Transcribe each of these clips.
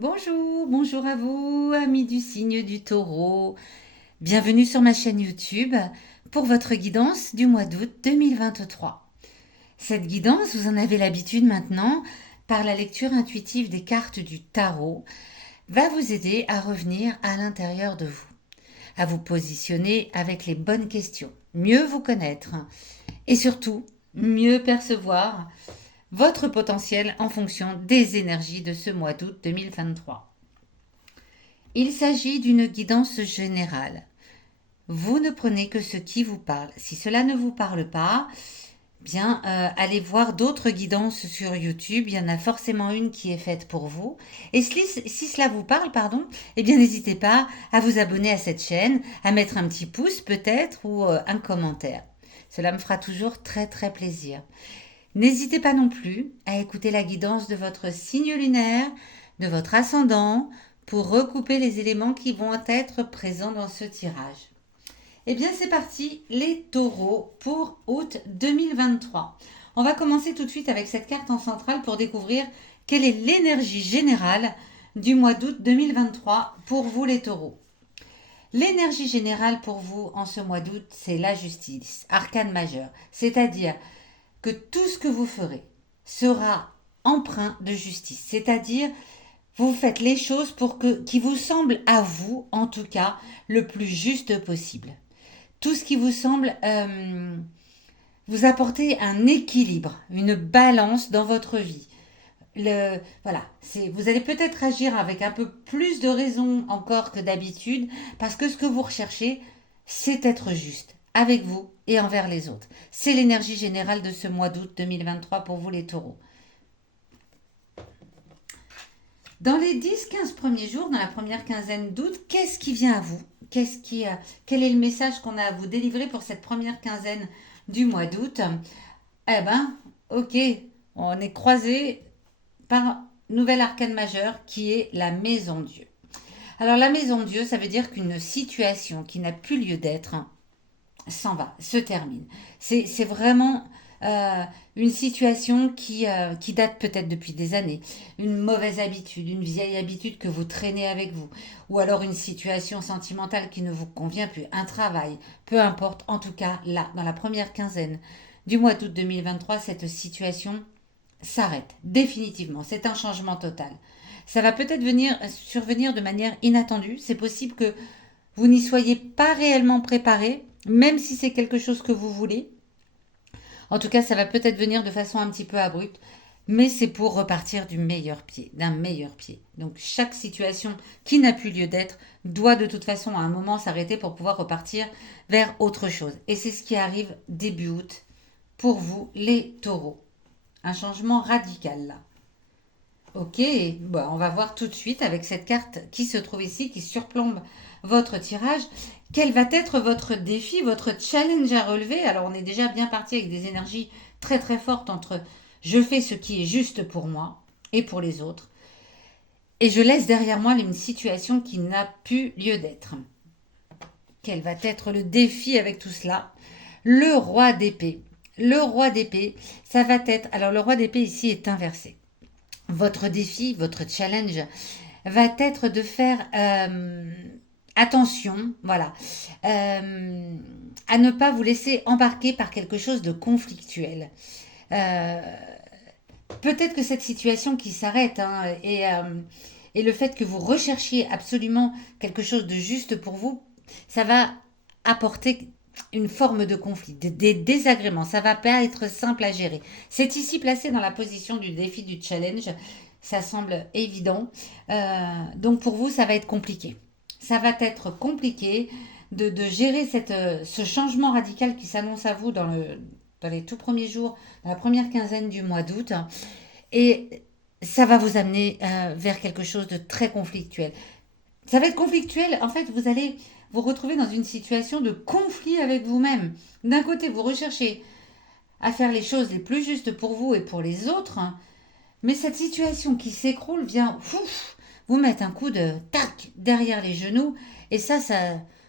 Bonjour, bonjour à vous, amis du signe du taureau. Bienvenue sur ma chaîne YouTube pour votre guidance du mois d'août 2023. Cette guidance, vous en avez l'habitude maintenant, par la lecture intuitive des cartes du tarot, va vous aider à revenir à l'intérieur de vous, à vous positionner avec les bonnes questions, mieux vous connaître et surtout mieux percevoir votre potentiel en fonction des énergies de ce mois d'août 2023. Il s'agit d'une guidance générale. Vous ne prenez que ce qui vous parle. Si cela ne vous parle pas, bien, allez voir d'autres guidances sur YouTube. Il y en a forcément une qui est faite pour vous. Et si cela vous parle, pardon, eh bien, n'hésitez pas à vous abonner à cette chaîne, à mettre un petit pouce peut-être ou un commentaire. Cela me fera toujours très très plaisir. N'hésitez pas non plus à écouter la guidance de votre signe lunaire, de votre ascendant, pour recouper les éléments qui vont être présents dans ce tirage. Eh bien c'est parti, les taureaux pour août 2023. On va commencer tout de suite avec cette carte en centrale pour découvrir quelle est l'énergie générale du mois d'août 2023 pour vous les taureaux. L'énergie générale pour vous en ce mois d'août, c'est la justice, arcane majeur, c'est-à-dire que tout ce que vous ferez sera empreint de justice, c'est-à-dire vous faites les choses qui vous semblent à vous, en tout cas, le plus juste possible. Tout ce qui vous semble vous apporter un équilibre, une balance dans votre vie. Voilà, vous allez peut-être agir avec un peu plus de raison encore que d'habitude, parce que ce que vous recherchez, c'est être juste avec vous et envers les autres. C'est l'énergie générale de ce mois d'août 2023 pour vous les taureaux. Dans les 10-15 premiers jours, dans la première quinzaine d'août, qu'est-ce qui vient à vous? Quel est le message qu'on a à vous délivrer pour cette première quinzaine du mois d'août? Eh ben, ok, on est croisé par nouvel arcane majeur qui est la maison Dieu. Alors la maison Dieu, ça veut dire qu'une situation qui n'a plus lieu d'être s'en va, se termine. C'est vraiment une situation qui date peut-être depuis des années, une mauvaise habitude, une vieille habitude que vous traînez avec vous, ou alors une situation sentimentale qui ne vous convient plus, un travail, peu importe, en tout cas là, dans la première quinzaine du mois d'août 2023, cette situation s'arrête définitivement, c'est un changement total. Ça va peut-être survenir de manière inattendue, c'est possible que vous n'y soyez pas réellement préparé, même si c'est quelque chose que vous voulez. En tout cas, ça va peut-être venir de façon un petit peu abrupte, mais c'est pour repartir du meilleur pied, d'un meilleur pied. Donc chaque situation qui n'a plus lieu d'être doit de toute façon à un moment s'arrêter pour pouvoir repartir vers autre chose. Et c'est ce qui arrive début août pour vous, les taureaux. Un changement radical là. Ok, bon, on va voir tout de suite avec cette carte qui se trouve ici, qui surplombe votre tirage, quel va être votre défi, votre challenge à relever. Alors on est déjà bien parti avec des énergies très très fortes entre je fais ce qui est juste pour moi et pour les autres, et je laisse derrière moi une situation qui n'a plus lieu d'être. Quel va être le défi avec tout cela? Le roi d'épée. Le roi d'épée, ça va être... Alors le roi d'épée ici est inversé. Votre défi, votre challenge va être de faire attention, voilà, à ne pas vous laisser embarquer par quelque chose de conflictuel. Euh, Peut-être que cette situation qui s'arrête et le fait que vous recherchiez absolument quelque chose de juste pour vous, ça va apporter une forme de conflit, des désagréments. Ça va pas être simple à gérer. C'est ici placé dans la position du défi, du challenge. Ça semble évident. Donc pour vous, ça va être compliqué. Ça va être compliqué de gérer ce changement radical qui s'annonce à vous dans les tout premiers jours, dans la première quinzaine du mois d'août. Et ça va vous amener vers quelque chose de très conflictuel. Ça va être conflictuel. En fait, vous allez vous retrouver dans une situation de conflit avec vous-même. D'un côté, vous recherchez à faire les choses les plus justes pour vous et pour les autres, hein, mais cette situation qui s'écroule vient vous mettre un coup de tac derrière les genoux. Et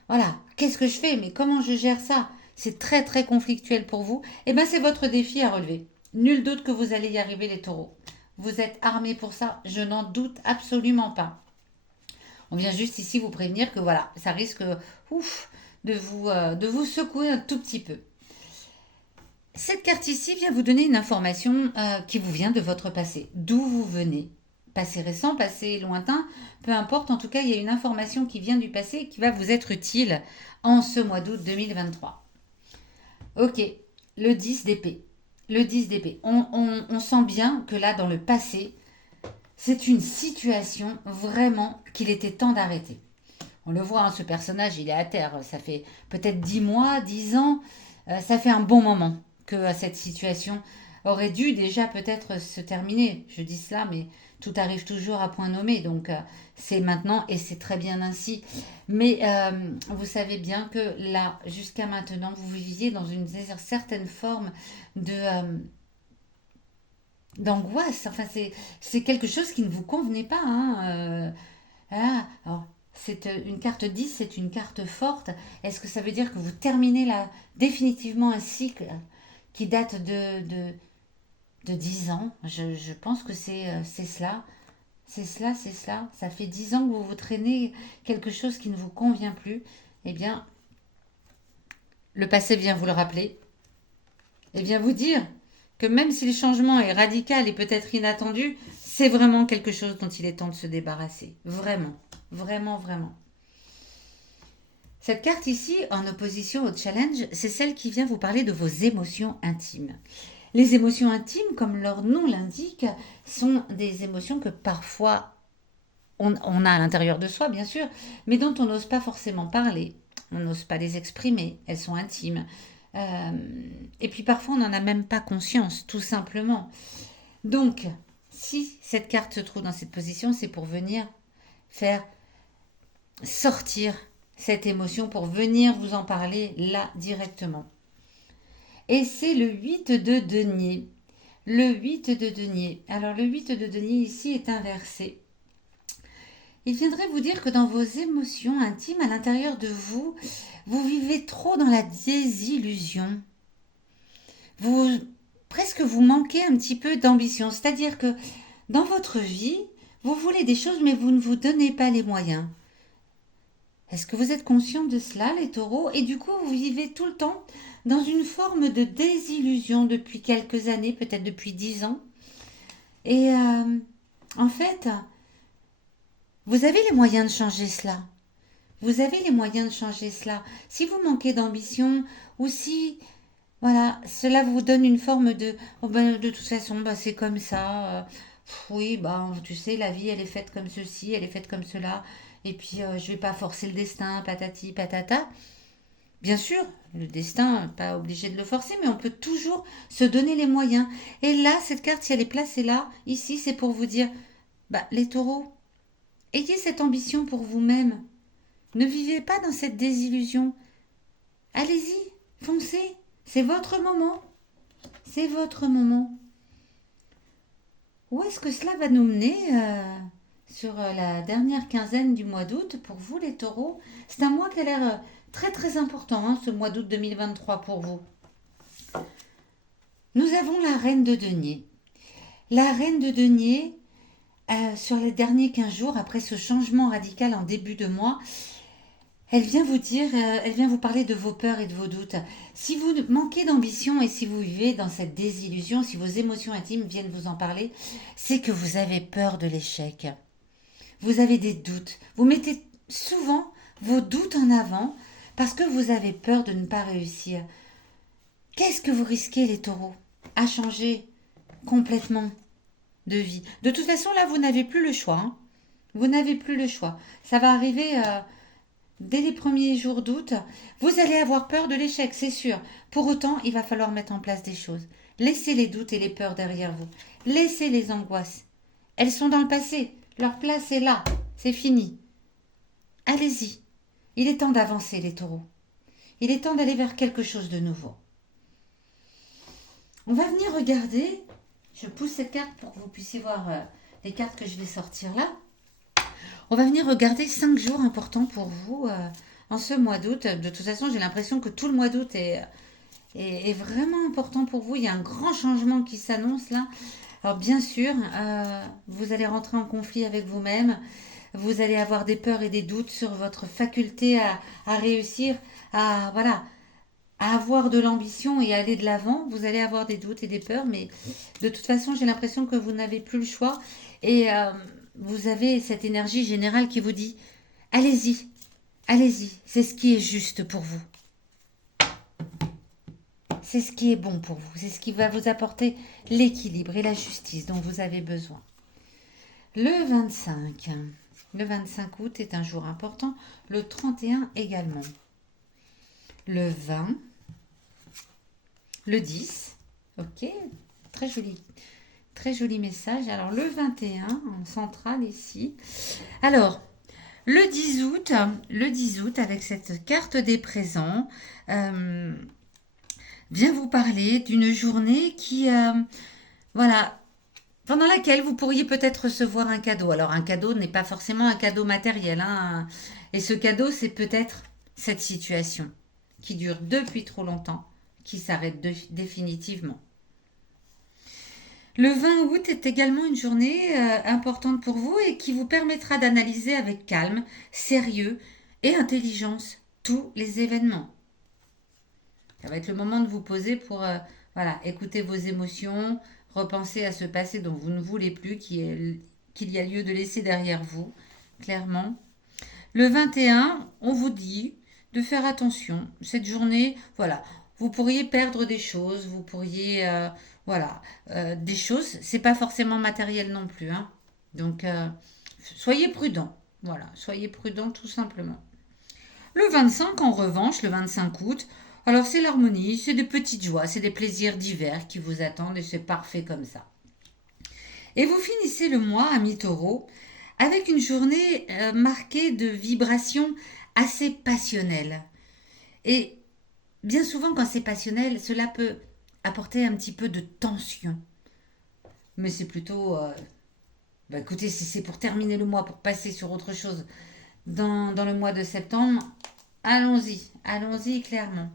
voilà, qu'est-ce que je fais? Mais comment je gère ça? C'est très très conflictuel pour vous. Et bien, c'est votre défi à relever. Nul doute que vous allez y arriver, les taureaux. vous êtes armé pour ça, je n'en doute absolument pas. On vient juste ici vous prévenir que voilà, ça risque ouf, de vous secouer un tout petit peu. Cette carte ici vient vous donner une information qui vous vient de votre passé, d'où vous venez. Passé récent, passé lointain, peu importe, en tout cas, il y a une information qui vient du passé et qui va vous être utile en ce mois d'août 2023. Ok, le 10 d'épée. Le 10 d'épée. On sent bien que là, dans le passé, c'est une situation vraiment qu'il était temps d'arrêter. On le voit, hein, ce personnage, il est à terre. Ça fait peut-être 10 mois, 10 ans. Ça fait un bon moment que cette situation aurait dû déjà peut-être se terminer. Je dis cela, mais tout arrive toujours à point nommé. Donc, c'est maintenant et c'est très bien ainsi. Mais vous savez bien que là, jusqu'à maintenant, vous viviez dans une certaine forme de... d'angoisse. Enfin, c'est quelque chose qui ne vous convenait pas. Hein. Ah, alors, c'est une carte 10, c'est une carte forte. Est-ce que ça veut dire que vous terminez là définitivement un cycle qui date de 10 ans? Je pense que c'est cela. C'est cela, c'est cela. Ça fait 10 ans que vous vous traînez quelque chose qui ne vous convient plus. Eh bien, le passé vient vous le rappeler. Et vient vous dire que même si le changement est radical et peut-être inattendu, c'est vraiment quelque chose dont il est temps de se débarrasser. Vraiment, vraiment, vraiment. Cette carte ici, en opposition au challenge, c'est celle qui vient vous parler de vos émotions intimes. Les émotions intimes, comme leur nom l'indique, sont des émotions que parfois on a à l'intérieur de soi, bien sûr, mais dont on n'ose pas forcément parler. On n'ose pas les exprimer, elles sont intimes. Euh, et puis parfois on n'en a même pas conscience, tout simplement. Donc, si cette carte se trouve dans cette position, c'est pour venir faire sortir cette émotion, pour venir vous en parler là directement. Et c'est le 8 de denier. Le 8 de denier. Alors le 8 de denier ici est inversé. Il viendrait vous dire que dans vos émotions intimes, à l'intérieur de vous, vous vivez trop dans la désillusion. Vous presque vous manquez un petit peu d'ambition. C'est-à-dire que dans votre vie, vous voulez des choses, mais vous ne vous donnez pas les moyens. Est-ce que vous êtes conscient de cela, les taureaux? Et du coup, vous vivez tout le temps dans une forme de désillusion depuis quelques années, peut-être depuis 10 ans. Et en fait, vous avez les moyens de changer cela. Vous avez les moyens de changer cela. Si vous manquez d'ambition ou si, voilà, cela vous donne une forme de, oh ben, de toute façon, bah, c'est comme ça. Oui, bah, tu sais, la vie, elle est faite comme ceci, elle est faite comme cela. Et puis, je vais pas forcer le destin, patati, patata. Bien sûr, le destin, pas obligé de le forcer, mais on peut toujours se donner les moyens. Et là, cette carte, si elle est placée là, ici, c'est pour vous dire, bah, les taureaux, ayez cette ambition pour vous-même. Ne vivez pas dans cette désillusion. Allez-y, foncez. C'est votre moment. C'est votre moment. Où est-ce que cela va nous mener sur la dernière quinzaine du mois d'août pour vous, les taureaux? C'est un mois qui a l'air très très important, hein, ce mois d'août 2023 pour vous. Nous avons la reine de denier. La reine de denier, sur les derniers 15 jours, après ce changement radical en début de mois, elle vient vous dire, elle vient vous parler de vos peurs et de vos doutes. Si vous manquez d'ambition et si vous vivez dans cette désillusion, si vos émotions intimes viennent vous en parler, c'est que vous avez peur de l'échec. Vous avez des doutes. Vous mettez souvent vos doutes en avant parce que vous avez peur de ne pas réussir. Qu'est-ce que vous risquez, les taureaux? À changer complètement de vie. De toute façon, là, vous n'avez plus le choix. Hein. Vous n'avez plus le choix. Ça va arriver dès les premiers jours d'août. Vous allez avoir peur de l'échec, c'est sûr. Pour autant, il va falloir mettre en place des choses. Laissez les doutes et les peurs derrière vous. Laissez les angoisses. Elles sont dans le passé. Leur place est là. C'est fini. Allez-y. Il est temps d'avancer, les taureaux. Il est temps d'aller vers quelque chose de nouveau. On va venir regarder. Je pousse cette carte pour que vous puissiez voir les cartes que je vais sortir là. On va venir regarder 5 jours importants pour vous en ce mois d'août. De toute façon, j'ai l'impression que tout le mois d'août est vraiment important pour vous. Il y a un grand changement qui s'annonce là. Alors bien sûr, vous allez rentrer en conflit avec vous-même, vous allez avoir des peurs et des doutes sur votre faculté à réussir, à voilà, à avoir de l'ambition et aller de l'avant. Vous allez avoir des doutes et des peurs, mais de toute façon, j'ai l'impression que vous n'avez plus le choix et vous avez cette énergie générale qui vous dit, allez-y, allez-y, c'est ce qui est juste pour vous. C'est ce qui est bon pour vous, c'est ce qui va vous apporter l'équilibre et la justice dont vous avez besoin. Le 25. Le 25 août est un jour important, le 31 également. Le 20, le 10, ok, très joli message. Alors le 21 en centrale ici. Alors, le 10 août avec cette carte des présents, euh, vient vous parler d'une journée qui, voilà, pendant laquelle vous pourriez peut-être recevoir un cadeau. Alors un cadeau n'est pas forcément un cadeau matériel, hein. Et ce cadeau, c'est peut-être cette situation qui dure depuis trop longtemps, qui s'arrête définitivement. Le 20 août est également une journée importante pour vous et qui vous permettra d'analyser avec calme, sérieux et intelligence tous les événements. Ça va être le moment de vous poser pour voilà, écouter vos émotions, repenser à ce passé dont vous ne voulez plus, qu'il y a lieu de laisser derrière vous, clairement. Le 21, on vous dit de faire attention. Cette journée, voilà, vous pourriez perdre des choses, vous pourriez, voilà, des choses, c'est pas forcément matériel non plus, hein. Donc, soyez prudents, voilà, soyez prudents tout simplement. Le 25, en revanche, le 25 août, alors c'est l'harmonie, c'est des petites joies, c'est des plaisirs divers qui vous attendent et c'est parfait comme ça. Et vous finissez le mois à mi-taureau avec une journée marquée de vibrations assez passionnelles. Et bien souvent, quand c'est passionnel, cela peut apporter un petit peu de tension. Mais c'est plutôt, bah écoutez, si c'est pour terminer le mois, pour passer sur autre chose dans le mois de septembre, allons-y, allons-y clairement.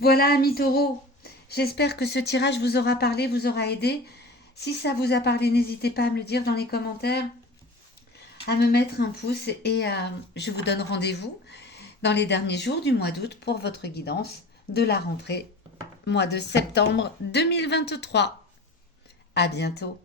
Voilà, amis taureaux, j'espère que ce tirage vous aura parlé, vous aura aidé. Si ça vous a parlé, n'hésitez pas à me le dire dans les commentaires, à me mettre un pouce et je vous donne rendez-vous dans les derniers jours du mois d'août pour votre guidance de la rentrée mois de septembre 2023. À bientôt.